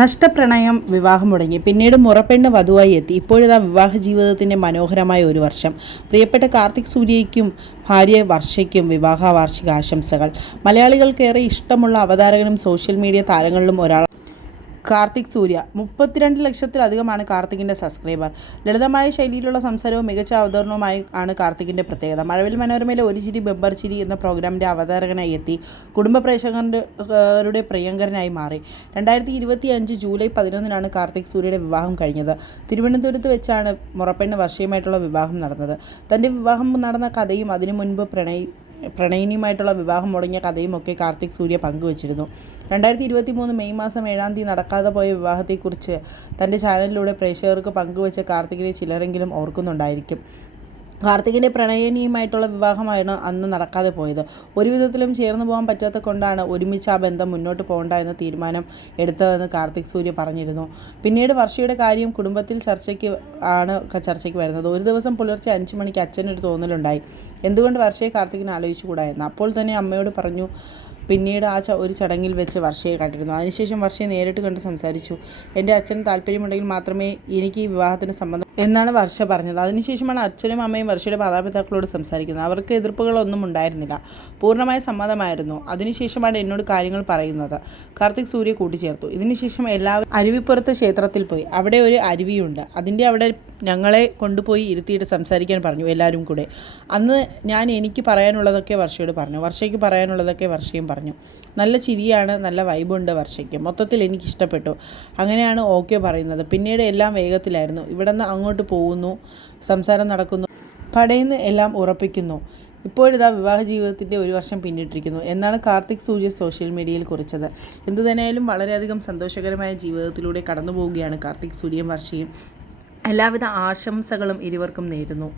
നഷ്ടപ്രണയം വിവാഹം മുടങ്ങി. പിന്നീട് മുറപ്പെണ്ണ് വധുവായി എത്തി. ഇപ്പോഴിതാ വിവാഹ ജീവിതത്തിൻ്റെ മനോഹരമായ ഒരു വർഷം. പ്രിയപ്പെട്ട കാർത്തിക് സൂര്യയ്ക്കും ഭാര്യ വർഷയ്ക്കും വിവാഹ വാർഷിക ആശംസകൾ. മലയാളികൾക്കേറെ ഇഷ്ടമുള്ള അവതാരകനും സോഷ്യൽ മീഡിയ താരങ്ങളിലും ഒരാൾ കാർത്തിക് സൂര്യ. 32 ലക്ഷത്തിലധികമാണ് കാർത്തികിൻ്റെ സബ്സ്ക്രൈബർ. ലളിതമായ ശൈലിയിലുള്ള സംസാരവും മികച്ച അവതരണവുമായി ആണ് കാർത്തികിൻ്റെ പ്രത്യേകത. മഴവിൽ മനോരമയിലെ ഒരു ചിരി ബെമ്പർ ചിരി എന്ന പ്രോഗ്രാമിൻ്റെ അവതാരകനായി എത്തി കുടുംബ പ്രേക്ഷകരുടെ പ്രിയങ്കരനായി മാറി. 2025 ജൂലൈ 11 കാർത്തിക് സൂര്യയുടെ വിവാഹം കഴിഞ്ഞത്. തിരുവനന്തപുരത്ത് വെച്ചാണ് മുറപ്പെണ്ണ് വർഷയുമായിട്ടുള്ള വിവാഹം നടന്നത്. തൻ്റെ വിവാഹം നടന്ന കഥയും അതിനു മുൻപ് പ്രണയിനിയുമായിട്ടുള്ള വിവാഹം മുടങ്ങിയ കഥയുമൊക്കെ കാർത്തിക് സൂര്യ പങ്കുവച്ചിരുന്നു. 2023 മെയ് മാസം 7 നടക്കാതെ പോയ വിവാഹത്തെക്കുറിച്ച് തൻ്റെ ചാനലിലൂടെ പ്രേക്ഷകർക്ക് പങ്കുവച്ച കാർത്തികിനെ ചിലരെങ്കിലും ഓർക്കുന്നുണ്ടായിരിക്കും. കാർത്തികിൻ്റെ പ്രണയിനിയുമായിട്ടുള്ള വിവാഹമാണ് അന്ന് നടക്കാതെ പോയത്. ഒരു വിധത്തിലും ചേർന്ന് പോകാൻ പറ്റാത്ത കൊണ്ടാണ് ഒരുമിച്ച് ആ ബന്ധം മുന്നോട്ട് പോകണ്ട എന്ന തീരുമാനം എടുത്തതെന്ന് കാർത്തിക് സൂര്യ പറഞ്ഞിരുന്നു. പിന്നീട് വർഷയുടെ കാര്യം കുടുംബത്തിൽ ചർച്ചയ്ക്ക് വരുന്നത്. ഒരു ദിവസം പുലർച്ചെ 5 മണിക്ക് അച്ഛനൊരു തോന്നലുണ്ടായി. എന്തുകൊണ്ട് വർഷയെ കാർത്തികിനെ ആലോചിച്ചുകൂടാ എന്ന്. അപ്പോൾ തന്നെ അമ്മയോട് പറഞ്ഞു. പിന്നീട് ഒരു ചടങ്ങിൽ വെച്ച് വർഷയെ കണ്ടിരുന്നു. അതിനുശേഷം വർഷയെ നേരിട്ട് കണ്ട് സംസാരിച്ചു. എൻ്റെ അച്ഛന് താല്പര്യമുണ്ടെങ്കിൽ മാത്രമേ എനിക്ക് ഈ വിവാഹത്തിന് സമ്മതം എന്നാണ് വർഷ പറഞ്ഞത്. അതിനുശേഷമാണ് അച്ഛനും അമ്മയും വർഷയുടെ മാതാപിതാക്കളോട് സംസാരിക്കുന്നത്. അവർക്ക് എതിർപ്പുകളൊന്നും ഉണ്ടായിരുന്നില്ല. പൂർണ്ണമായ സമ്മതമായിരുന്നു. അതിനുശേഷമാണ് എന്നോട് കാര്യങ്ങൾ പറയുന്നത്. കാർത്തിക് സൂര്യ കൂട്ടിച്ചേർത്തു. ഇതിനുശേഷം എല്ലാവരും അരുവിപ്പുറത്ത് ക്ഷേത്രത്തിൽ പോയി. അവിടെ ഒരു അരുവിയുണ്ട്. അതിൻ്റെ അവിടെ ഞങ്ങളെ കൊണ്ടുപോയി ഇരുത്തിയിട്ട് സംസാരിക്കാൻ പറഞ്ഞു എല്ലാവരും കൂടെ. അന്ന് ഞാൻ എനിക്ക് പറയാനുള്ളതൊക്കെ വർഷയോട് പറഞ്ഞു. വർഷയ്ക്ക് പറയാനുള്ളതൊക്കെ വർഷയും പറഞ്ഞു. നല്ല ചിരിയാണ്, നല്ല വൈബുണ്ട് വർഷയ്ക്ക്. മൊത്തത്തിൽ എനിക്ക് ഇഷ്ടപ്പെട്ടു. അങ്ങനെയാണ് ഓക്കെ പറയുന്നത്. പിന്നീട് എല്ലാം വേഗത്തിലായിരുന്നു. ഇവിടെ നിന്ന് അങ്ങോട്ട് പോകുന്നു, സംസാരം നടക്കുന്നു, പടയിന്ന് എല്ലാം ഉറപ്പിക്കുന്നു. ഇപ്പോഴിതാ വിവാഹ ജീവിതത്തിൻ്റെ ഒരു വർഷം പിന്നിട്ടിരിക്കുന്നു എന്നാണ് കാർത്തിക് സൂര്യ സോഷ്യൽ മീഡിയയിൽ കുറിച്ചത്. എന്തുതന്നെയായാലും വളരെയധികം സന്തോഷകരമായ ജീവിതത്തിലൂടെ കടന്നു പോവുകയാണ് കാർത്തിക് സൂര്യയും വർഷയും. എല്ലാവിധ ആശംസകളും ഇരുവർക്കും നേരുന്നു.